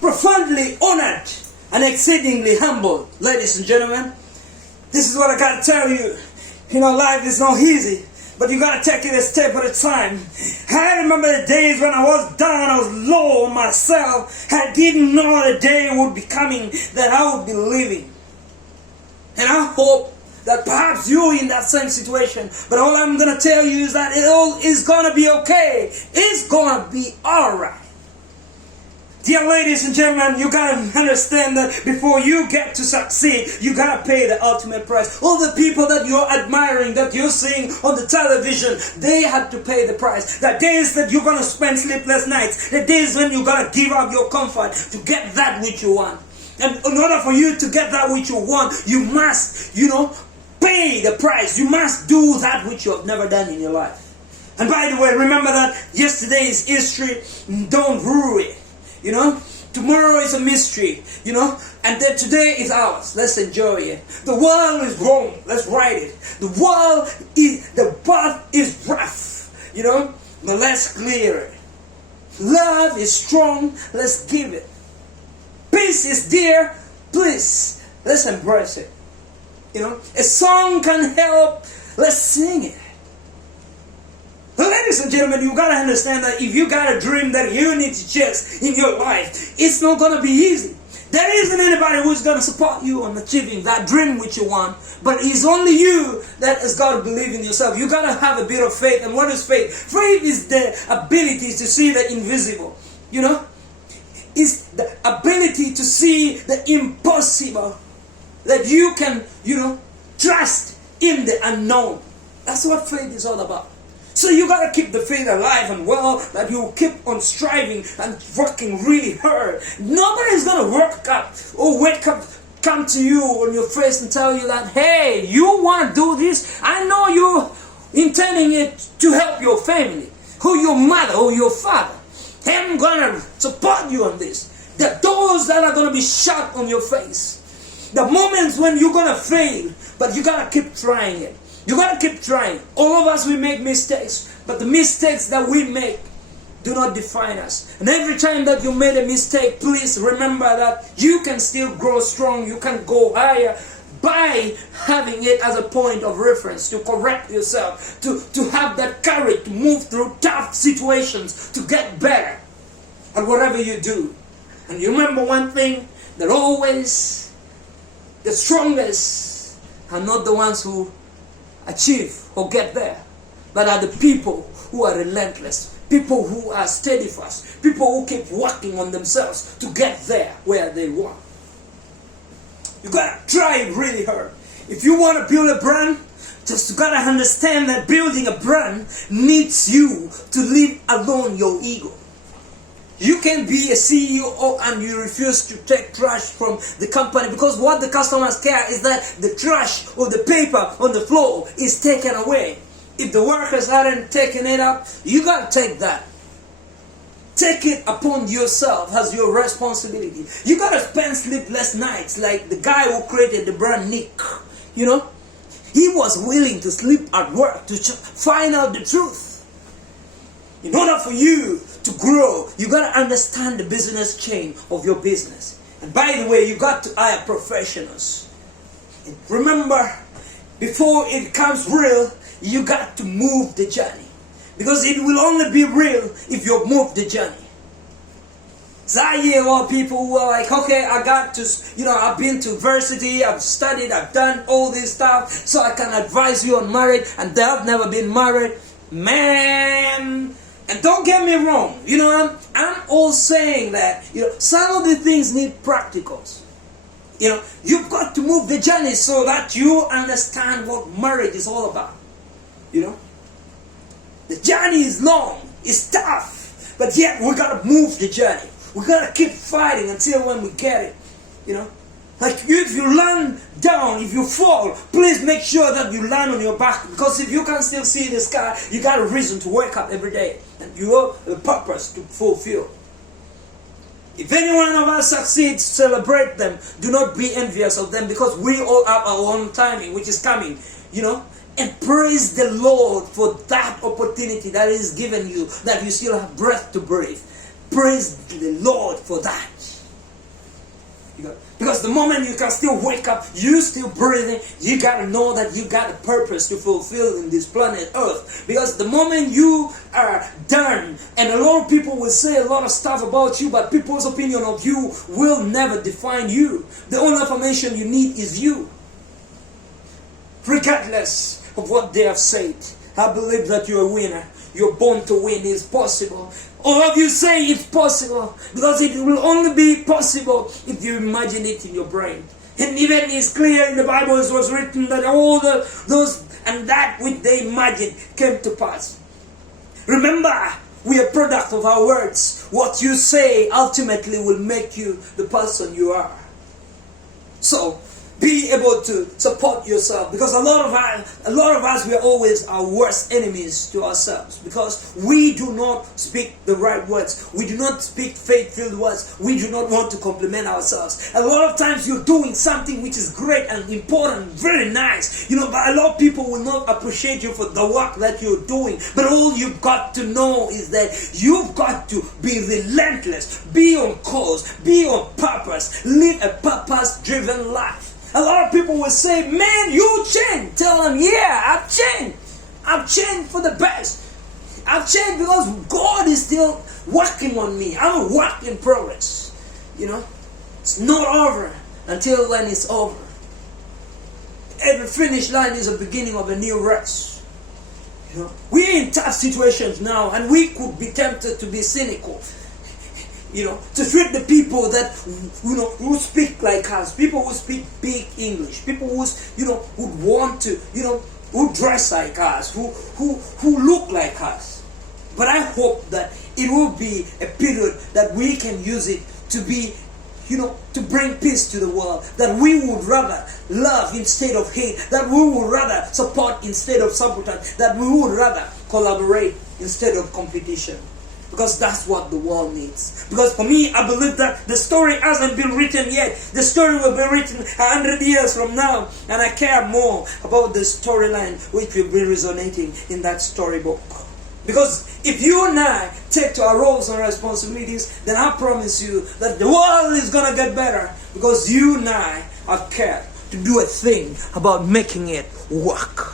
Profoundly honored and exceedingly humbled, ladies and gentlemen. This is what I gotta tell you. You know, life is not easy, but you gotta take it a step at a time. I remember the days when I was down, I was low on myself. I didn't know the day would be coming that I would be living. And I hope that perhaps you're in that same situation. But all I'm gonna tell you is that it all is gonna be okay. It's gonna be alright. Dear ladies and gentlemen, you gotta understand that before you get to succeed, you gotta pay the ultimate price. All the people that you're admiring, that you're seeing on the television, they had to pay the price. The days that you're gonna spend sleepless nights, the days when you're gonna give up your comfort to get that which you want. And in order for you to get that which you want, you must, pay the price. You must do that which you have never done in your life. And by the way, remember that yesterday is history. Don't rule it. Tomorrow is a mystery, and then today is ours. Let's enjoy it. The world is wrong. Let's ride it. The path is rough, but let's clear it. Love is strong. Let's give it. Peace is dear. Please, let's embrace it. A song can help. Let's sing it. Ladies and gentlemen, you gotta understand that if you got a dream that you need to chase in your life, it's not gonna be easy. There isn't anybody who's gonna support you on achieving that dream which you want, but it's only you that has got to believe in yourself. You gotta have a bit of faith. And what is faith? Faith is the ability to see the invisible. It's the ability to see the impossible. That you can, trust in the unknown. That's what faith is all about. So you gotta keep the faith alive and well, that you keep on striving and working really hard. Nobody's gonna work up or wake up, come to you on your face and tell you that, hey, you wanna do this? I know you're intending it to help your family, or your mother, or your father. I'm gonna support you on this. The doors that are gonna be shut on your face. The moments when you're gonna fail, but you gotta keep trying it. You gotta keep trying. All of us, we make mistakes, but the mistakes that we make do not define us. And every time that you made a mistake, please remember that you can still grow strong. You can go higher by having it as a point of reference, to correct yourself, to have that courage to move through tough situations, to get better at whatever you do. And you remember one thing, that always the strongest are not the ones who achieve or get there, but are the people who are relentless, people who are steadfast, people who keep working on themselves to get there where they want. You gotta try really hard. If you want to build a brand, just gotta understand that building a brand needs you to leave alone your ego. You can be a CEO and you refuse to take trash from the company, because what the customers care is that the trash or the paper on the floor is taken away. If the workers hadn't taken it up, you gotta take that. Take it upon yourself as your responsibility. You gotta spend sleepless nights like the guy who created the brand Nick. He was willing to sleep at work to find out the truth. In order for you to grow, you got to understand the business chain of your business. And by the way, you got to hire professionals. And remember, before it becomes real, you got to move the journey. Because it will only be real if you move the journey. So I hear a lot of people who are like, okay, I got to, I've been to university, I've studied, I've done all this stuff, so I can advise you on marriage, and they have never been married. Man, and don't get me wrong, I'm all saying that, some of the things need practicals. You've got to move the journey so that you understand what marriage is all about. The journey is long, it's tough, but yet we got to move the journey. We got to keep fighting until when we get it, Like if you land down, if you fall, please make sure that you land on your back. Because if you can still see the sky, you got a reason to wake up every day. And you have a purpose to fulfill. If any one of us succeeds, celebrate them. Do not be envious of them, because we all have our own timing, which is coming, And praise the Lord for that opportunity that is given you, that you still have breath to breathe. Praise the Lord for that. Because the moment you can still wake up, you still breathing, you gotta know that you got a purpose to fulfill in this planet Earth. Because the moment you are done, and a lot of people will say a lot of stuff about you, but people's opinion of you will never define you. The only information you need is you. Regardless of what they have said, I believe that you're a winner. You're born to win. It's possible. All of you say it's possible, because it will only be possible if you imagine it in your brain. And even it's clear in the Bible, it was written that all those and that which they imagined came to pass. Remember, we are product of our words. What you say ultimately will make you the person you are. So, be able to support yourself, because a lot of us we are always our worst enemies to ourselves, because we do not speak the right words, we do not speak faith-filled words, we do not want to compliment ourselves. A lot of times you're doing something which is great and important, very nice, but a lot of people will not appreciate you for the work that you're doing. But all you've got to know is that you've got to be relentless, be on course, be on purpose, live a purpose-driven life. A lot of people will say, man, you changed. Tell them, yeah, I've changed. I've changed for the best. I've changed because God is still working on me. I'm a work in progress. It's not over until when it's over. Every finish line is a beginning of a new race. We're in tough situations now, and we could be tempted to be cynical. To treat the people that, who speak like us, people who speak big English, people who want to, who dress like us, who look like us. But I hope that it will be a period that we can use it to be, to bring peace to the world, that we would rather love instead of hate, that we would rather support instead of sabotage, that we would rather collaborate instead of competition. Because that's what the world needs. Because for me, I believe that the story hasn't been written yet. The story will be written 100 years from now. And I care more about the storyline which will be resonating in that storybook. Because if you and I take to our roles and responsibilities, then I promise you that the world is going to get better. Because you and I have cared to do a thing about making it work.